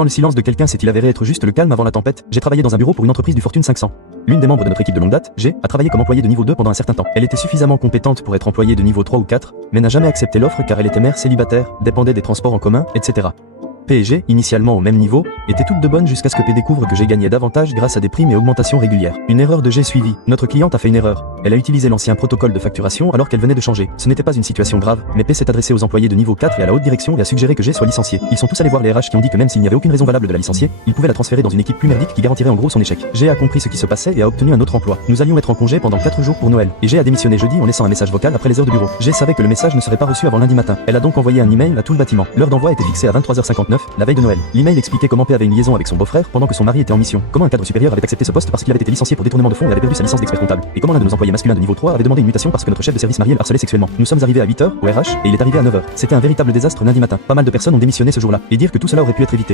Quand le silence de quelqu'un s'est-il avéré être juste le calme avant la tempête? J'ai travaillé dans un bureau pour une entreprise du Fortune 500. L'une des membres de notre équipe de longue date, G, a travaillé comme employée de niveau 2 pendant un certain temps. Elle était suffisamment compétente pour être employée de niveau 3 ou 4, mais n'a jamais accepté l'offre car elle était mère célibataire, dépendait des transports en commun, etc. P et G, initialement au même niveau, étaient toutes de bonnes jusqu'à ce que P découvre que G gagnait davantage grâce à des primes et augmentations régulières. Une erreur de G suivie. Notre cliente a fait une erreur. Elle a utilisé l'ancien protocole de facturation alors qu'elle venait de changer. Ce n'était pas une situation grave, mais P s'est adressé aux employés de niveau 4 et à la haute direction et a suggéré que G soit licencié. Ils sont tous allés voir les RH qui ont dit que même s'il n'y avait aucune raison valable de la licencier, ils pouvaient la transférer dans une équipe plus merdique qui garantirait en gros son échec. G a compris ce qui se passait et a obtenu un autre emploi. Nous allions être en congé pendant 4 jours pour Noël. Et G a démissionné jeudi en laissant un message vocal après les heures de bureau. G savait que le message ne serait pas reçu avant lundi matin. Elle a donc envoyé un email à tout le bâtiment. L'heure d'envoi était fixée à 23h59, la veille de Noël. L'email expliquait comment P avait une liaison avec son beau-frère pendant que son mari était en mission. Comment un cadre supérieur avait accepté ce poste parce qu'il avait été licencié pour détournement de fonds et avait perdu sa licence d'expert comptable. Et comment l'un de nos employés masculins de niveau 3 avait demandé une mutation parce que notre chef de service marié le harcelait sexuellement. Nous sommes arrivés à 8h au RH et il est arrivé à 9h. C'était un véritable désastre lundi matin. Pas mal de personnes ont démissionné ce jour-là. Et dire que tout cela aurait pu être évité.